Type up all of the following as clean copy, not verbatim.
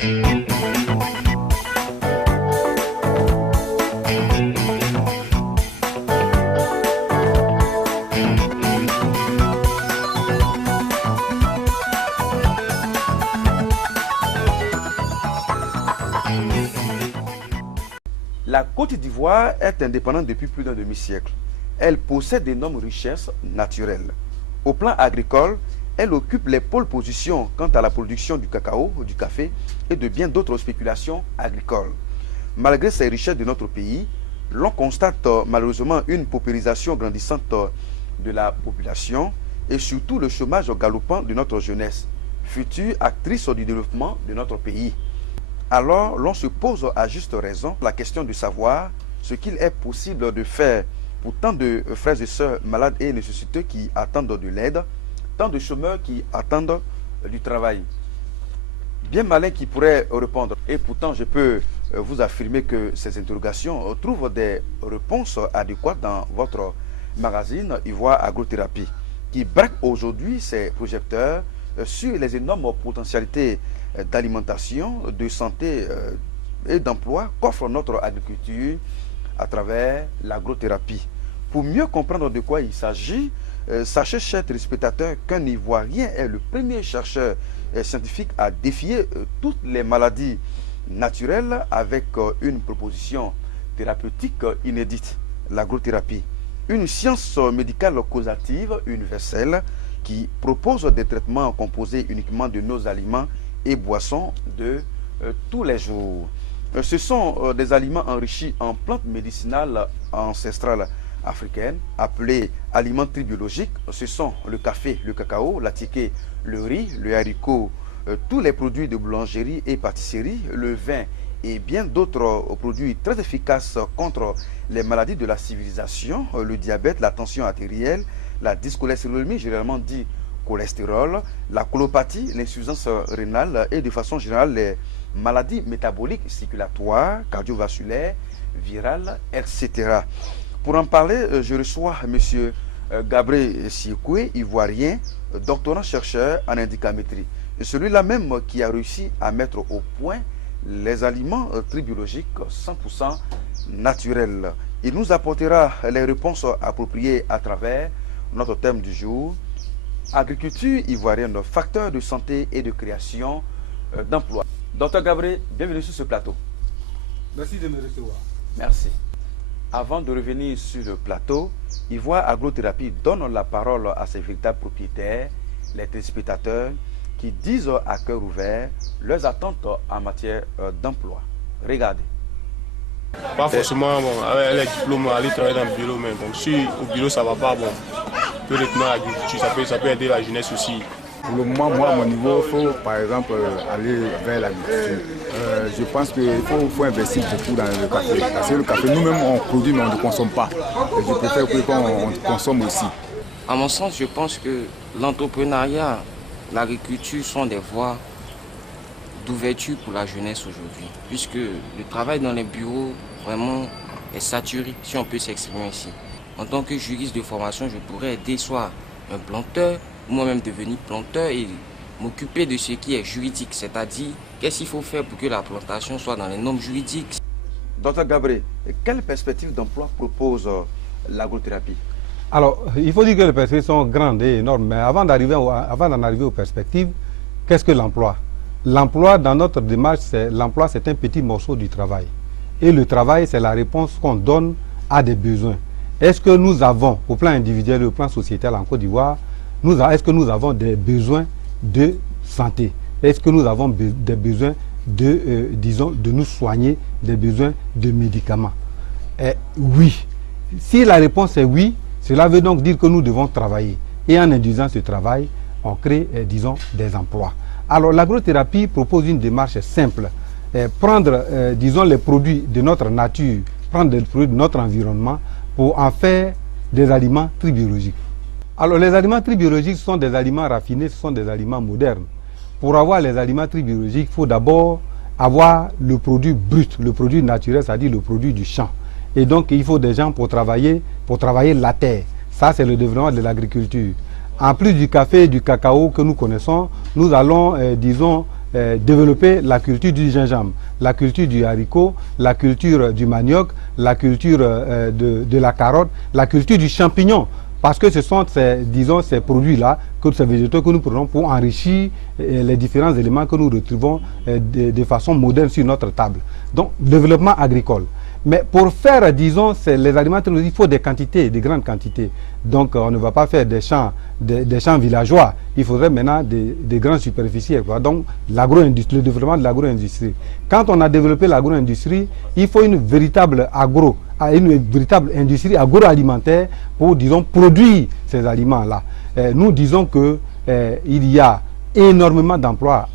La Côte d'Ivoire est indépendante depuis plus d'un demi-siècle. Elle possède d'énormes richesses naturelles. Au plan agricole, elle occupe les pôles positions quant à la production du cacao, du café et de bien d'autres spéculations agricoles. Malgré ces richesses de notre pays, l'on constate malheureusement une paupérisation grandissante de la population et surtout le chômage galopant de notre jeunesse, future actrice du développement de notre pays. Alors, l'on se pose à juste raison la question de savoir ce qu'il est possible de faire pour tant de frères et sœurs malades et nécessiteux qui attendent de l'aide, tant de chômeurs qui attendent du travail. Bien malin qui pourrait répondre. Et pourtant, je peux vous affirmer que ces interrogations trouvent des réponses adéquates dans votre magazine Ivoire Agrothérapie, qui braque aujourd'hui ses projecteurs sur les énormes potentialités d'alimentation, de santé et d'emploi qu'offre notre agriculture à travers l'agrothérapie. Pour mieux comprendre de quoi il s'agit, sachez, chers téléspectateurs, qu'un Ivoirien est le premier chercheur scientifique à défier toutes les maladies naturelles avec une proposition thérapeutique inédite, l'agrothérapie. Une science médicale causative universelle qui propose des traitements composés uniquement de nos aliments et boissons de tous les jours. Ce sont des aliments enrichis en plantes médicinales ancestrales africaines appelées aliments tribiologiques. Ce sont le café, le cacao, la tiquée, le riz, le haricot, tous les produits de boulangerie et pâtisserie, le vin et bien d'autres produits très efficaces contre les maladies de la civilisation, le diabète, la tension artérielle, la dyscholestérolémie, généralement dit cholestérol, la colopathie, l'insuffisance rénale et de façon générale les maladies métaboliques, circulatoires, cardiovasculaires, virales, etc. Pour en parler, je reçois M. Gabré Siekoué, ivoirien, doctorant chercheur en indicamétrie. Celui-là même qui a réussi à mettre au point les aliments tribiologiques 100% naturels. Il nous apportera les réponses appropriées à travers notre thème du jour, agriculture ivoirienne, facteur de santé et de création d'emplois. Docteur Gabré, bienvenue sur ce plateau. Merci de me recevoir. Merci. Avant de revenir sur le plateau, Ivoire Agrothérapie donne la parole à ses véritables propriétaires, les téléspectateurs, qui disent à cœur ouvert leurs attentes en matière d'emploi. Regardez. Pas forcément bon, avec les diplômes, aller travailler dans le bureau, mais bon, si au bureau ça va pas, bon, peut retourner à l'agriculture, ça peut aider la jeunesse aussi. Pour le moment, moi, à mon niveau, il faut par exemple aller vers l'agriculture. Je pense qu'il faut investir beaucoup dans le café. Parce que le café, nous-mêmes, on produit, mais on ne consomme pas. Et je préfère qu'on consomme aussi. À mon sens, je pense que l'entrepreneuriat, l'agriculture sont des voies d'ouverture pour la jeunesse aujourd'hui. Puisque le travail dans les bureaux, vraiment, est saturé, si on peut s'exprimer ainsi. En tant que juriste de formation, je pourrais aider soit un planteur, ou moi-même devenir planteur et m'occuper de ce qui est juridique, c'est-à-dire qu'est-ce qu'il faut faire pour que la plantation soit dans les normes juridiques. Docteur Gabré, quelle perspective d'emploi propose l'agrothérapie? Alors, il faut dire que les perspectives sont grandes et énormes, mais avant d'en arriver aux perspectives, qu'est-ce que l'emploi? L'emploi, dans notre démarche, l'emploi c'est un petit morceau du travail. Et le travail, c'est la réponse qu'on donne à des besoins. Est-ce que nous avons, au plan individuel et au plan sociétal en Côte d'Ivoire, est-ce que nous avons des besoins de santé? Est-ce que nous avons des besoins de, disons, de nous soigner, des besoins de médicaments? Oui. Si la réponse est oui, cela veut donc dire que nous devons travailler. Et en induisant ce travail, on crée, disons, des emplois. Alors l'agrothérapie propose une démarche simple. Prendre, disons, les produits de notre nature, prendre les produits de notre environnement pour en faire des aliments tribiologiques. Alors les aliments tribiologiques sont des aliments raffinés, ce sont des aliments modernes. Pour avoir les aliments tribiologiques, il faut d'abord avoir le produit brut, le produit naturel, c'est-à-dire le produit du champ. Et donc il faut des gens pour travailler la terre. Ça c'est le développement de l'agriculture. En plus du café et du cacao que nous connaissons, nous allons, disons, développer la culture du gingembre, la culture du haricot, la culture du manioc, la culture de la carotte, la culture du champignon. Parce que ce sont ces produits-là, ces végétaux que nous prenons pour enrichir les différents éléments que nous retrouvons de façon moderne sur notre table. Donc, développement agricole. Mais pour faire, disons, les aliments, il faut des quantités, des grandes quantités. Donc, on ne va pas faire des champs villageois. Il faudrait maintenant des grandes superficies. Donc, le développement de l'agro-industrie. Quand on a développé l'agro-industrie, il faut une véritable industrie agroalimentaire pour, disons, produire ces aliments-là. Nous disons que il y a énormément d'emplois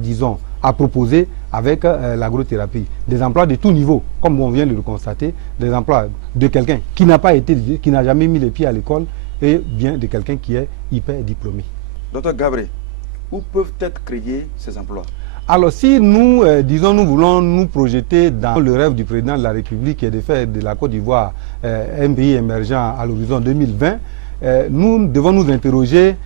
disons, à proposer avec l'agrothérapie. Des emplois de tout niveau, comme on vient de le constater, des emplois de quelqu'un qui n'a jamais mis les pieds à l'école et bien de quelqu'un qui est hyper diplômé. Docteur Gabré, où peuvent être créés ces emplois? Alors si nous, disons, nous voulons nous projeter dans le rêve du président de la République et de faire de la Côte d'Ivoire un pays émergent à l'horizon 2020, nous devons nous interroger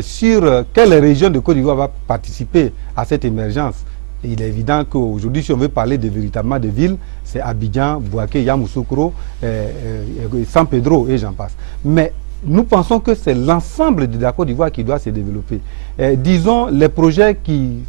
sur quelle région de Côte d'Ivoire va participer à cette émergence. Et il est évident qu'aujourd'hui, si on veut parler véritablement de villes, c'est Abidjan, Bouaké, Yamoussoukro, San Pedro et j'en passe. Mais nous pensons que c'est l'ensemble de la Côte d'Ivoire qui doit se développer. Disons, les projets qui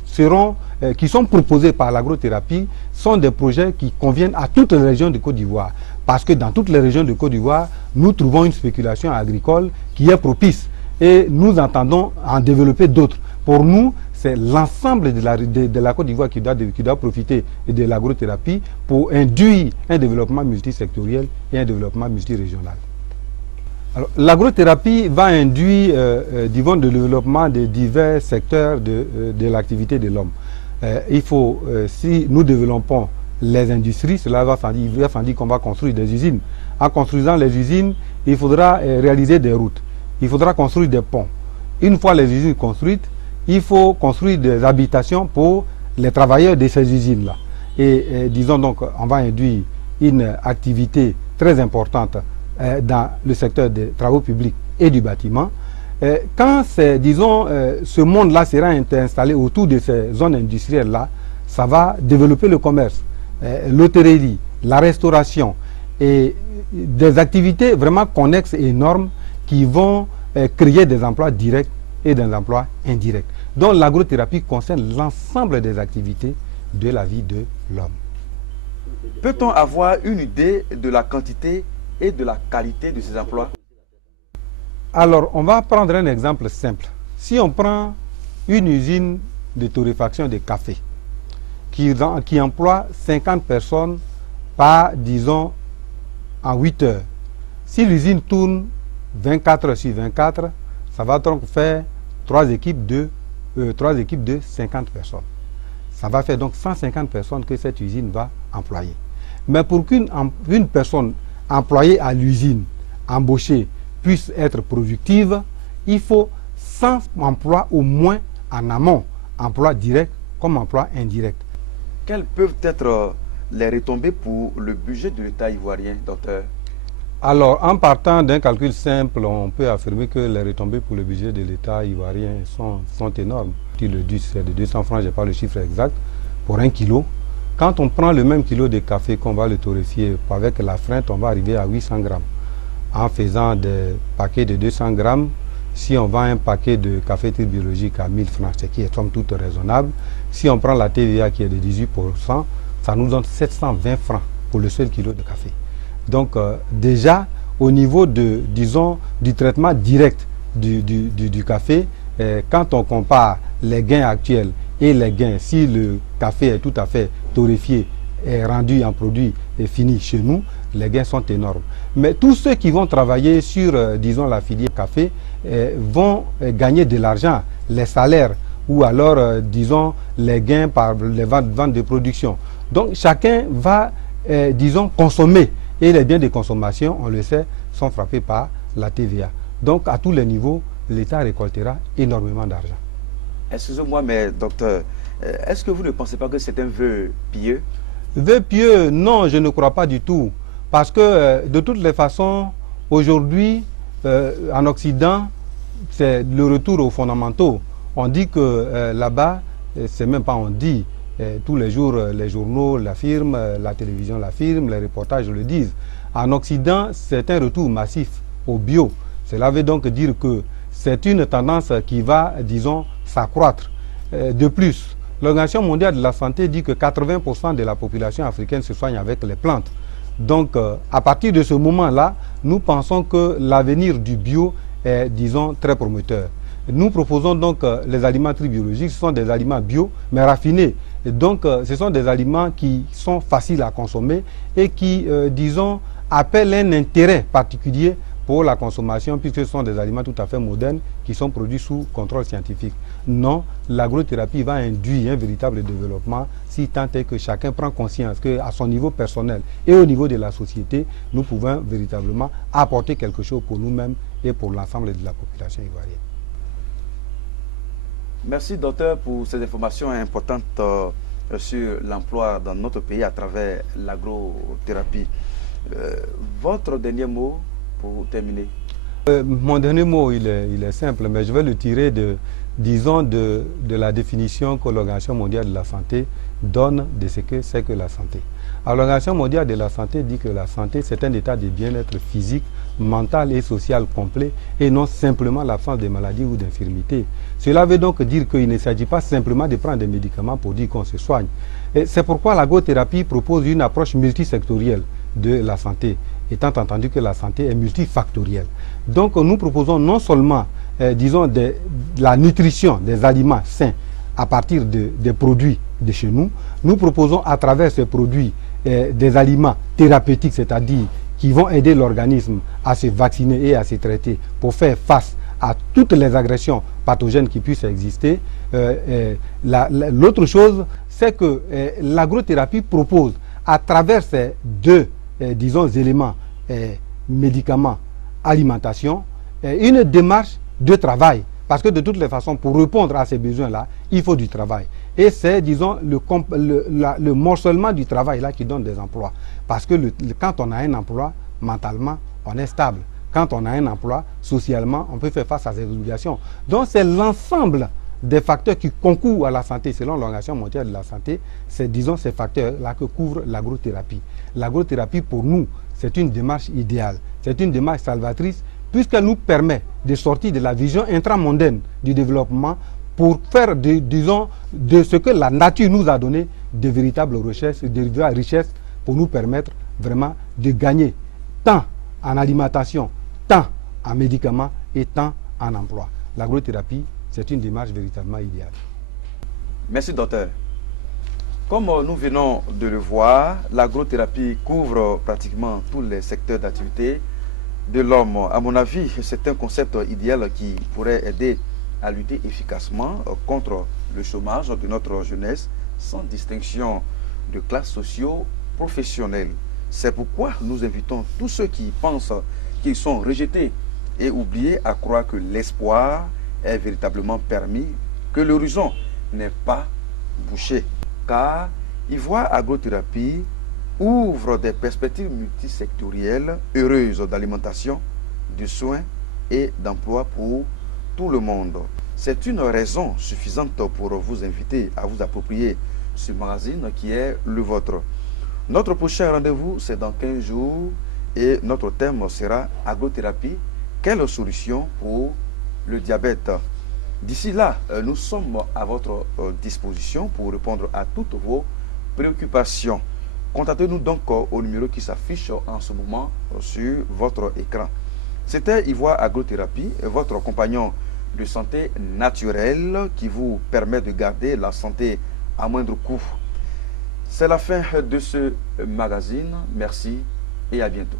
sont proposés par l'agrothérapie sont des projets qui conviennent à toutes les régions de Côte d'Ivoire. Parce que dans toutes les régions de Côte d'Ivoire, nous trouvons une spéculation agricole qui est propice. Et nous entendons en développer d'autres. Pour nous, c'est l'ensemble de la Côte d'Ivoire qui doit profiter de l'agrothérapie pour induire un développement multisectoriel et un développement multirégional. L'agrothérapie va induire disons, le développement de divers secteurs de l'activité de l'homme. Si nous développons les industries, cela va sans dire qu'on va construire des usines. En construisant les usines, il faudra réaliser des routes, il faudra construire des ponts. Une fois les usines construites, il faut construire des habitations pour les travailleurs de ces usines-là. Et disons donc, on va induire une activité très importante dans le secteur des travaux publics et du bâtiment. Quand disons, ce monde-là sera installé autour de ces zones industrielles-là, ça va développer le commerce, l'hôtellerie, la restauration et des activités vraiment connexes et énormes qui vont créer des emplois directs et des emplois indirects. Donc l'agrothérapie concerne l'ensemble des activités de la vie de l'homme. Peut-on avoir une idée de la quantité et de la qualité de ces emplois? Alors, on va prendre un exemple simple. Si on prend une usine de torréfaction de café qui emploie 50 personnes par, disons, en 8 heures, si l'usine tourne 24 heures sur 24, ça va donc faire 3 équipes de 50 personnes. Ça va faire donc 150 personnes que cette usine va employer. Mais pour qu'une personne employée à l'usine, embauchée, puisse être productive, il faut 100 emplois au moins en amont, emplois directs comme emplois indirects. Quelles peuvent être les retombées pour le budget de l'État ivoirien, docteur? Alors, en partant d'un calcul simple, on peut affirmer que les retombées pour le budget de l'État ivoirien sont énormes. Le DUS, c'est de 200 francs, je n'ai pas le chiffre exact, pour 1 kilo. Quand on prend le même kilo de café qu'on va le torréfier avec la freinte, on va arriver à 800 grammes. En faisant des paquets de 200 grammes, si on vend un paquet de café biologique à 1000 francs, ce qui est somme toute raisonnable, si on prend la TVA qui est de 18%, ça nous donne 720 francs pour le seul kilo de café. Donc déjà, au niveau disons, du traitement direct du café, quand on compare les gains actuels et les gains, si le café est tout à fait torréfié et rendu en produit et fini chez nous, les gains sont énormes. Mais tous ceux qui vont travailler sur, disons, la filière café vont gagner de l'argent, les salaires ou alors, disons, les gains par les ventes de production. Donc chacun va, disons, consommer. Et les biens de consommation, on le sait, sont frappés par la TVA. Donc à tous les niveaux, l'État récoltera énormément d'argent. Excusez-moi, mais docteur, est-ce que vous ne pensez pas que c'est un vœu pieux? Vœu pieux, non, je ne crois pas du tout. Parce que de toutes les façons, aujourd'hui, en Occident, c'est le retour aux fondamentaux. On dit que là-bas, c'est même pas on dit, tous les jours les journaux l'affirment, la télévision l'affirme, les reportages le disent. En Occident, c'est un retour massif au bio. Cela veut donc dire que c'est une tendance qui va, disons, s'accroître. De plus, l'Organisation mondiale de la santé dit que 80% de la population africaine se soigne avec les plantes. Donc, à partir de ce moment-là, nous pensons que l'avenir du bio est, disons, très prometteur. Nous proposons donc les aliments tribiologiques, ce sont des aliments bio, mais raffinés. Et donc, ce sont des aliments qui sont faciles à consommer et qui, disons, appellent un intérêt particulier pour la consommation, puisque ce sont des aliments tout à fait modernes qui sont produits sous contrôle scientifique. Non, l'agrothérapie va induire un véritable développement si tant est que chacun prend conscience qu'à son niveau personnel et au niveau de la société, nous pouvons véritablement apporter quelque chose pour nous-mêmes et pour l'ensemble de la population ivoirienne. Merci, docteur, pour ces informations importantes sur l'emploi dans notre pays à travers l'agrothérapie. Votre dernier mot pour terminer? Mon dernier mot, il est simple, mais je vais le tirer disons, de la définition que l'Organisation mondiale de la santé donne de ce que c'est que la santé. Alors, l'Organisation mondiale de la santé dit que la santé, c'est un état de bien-être physique, mental et social complet, et non simplement l'absence de maladies ou d'infirmités. Cela veut donc dire qu'il ne s'agit pas simplement de prendre des médicaments pour dire qu'on se soigne. C'est pourquoi l'agrothérapie propose une approche multisectorielle de la santé, étant entendu que la santé est multifactorielle. Donc nous proposons non seulement, disons, la nutrition des aliments sains à partir des produits de chez nous, nous proposons à travers ces produits des aliments thérapeutiques, c'est-à-dire qui vont aider l'organisme à se vacciner et à se traiter pour faire face à toutes les agressions pathogènes qui puissent exister. L'autre chose, c'est que l'agrothérapie propose à travers ces deux disons, éléments, médicaments, alimentation, une démarche de travail. Parce que de toutes les façons, pour répondre à ces besoins-là, il faut du travail. Et c'est, disons, le morcellement du travail là qui donne des emplois. Parce que quand on a un emploi, mentalement, on est stable. Quand on a un emploi, socialement, on peut faire face à ces obligations. Donc c'est l'ensemble des facteurs qui concourent à la santé, selon l'Organisation mondiale de la santé, c'est, disons, ces facteurs-là que couvre l'agrothérapie. L'agrothérapie, pour nous, c'est une démarche idéale, c'est une démarche salvatrice, puisqu'elle nous permet de sortir de la vision intramondaine du développement pour faire, disons, de ce que la nature nous a donné, de véritables richesses, pour nous permettre vraiment de gagner tant en alimentation, tant en médicaments et tant en emploi. L'agrothérapie, c'est une démarche véritablement idéale. Merci, docteur. Comme nous venons de le voir, l'agrothérapie couvre pratiquement tous les secteurs d'activité de l'homme. À mon avis, c'est un concept idéal qui pourrait aider à lutter efficacement contre le chômage de notre jeunesse sans distinction de classes socio-professionnelles. C'est pourquoi nous invitons tous ceux qui pensent qu'ils sont rejetés et oubliés à croire que l'espoir est véritablement permis, que l'horizon n'est pas bouché. Car Ivoire Agrothérapie ouvre des perspectives multisectorielles heureuses d'alimentation, de soins et d'emploi pour tout le monde. C'est une raison suffisante pour vous inviter à vous approprier ce magazine qui est le vôtre. Notre prochain rendez-vous, c'est dans 15 jours et notre thème sera agrothérapie. Quelle solution pour le diabète? D'ici là, nous sommes à votre disposition pour répondre à toutes vos préoccupations. Contactez-nous donc au numéro qui s'affiche en ce moment sur votre écran. C'était Ivoire Agrothérapie, votre compagnon de santé naturelle qui vous permet de garder la santé à moindre coût. C'est la fin de ce magazine. Merci et à bientôt.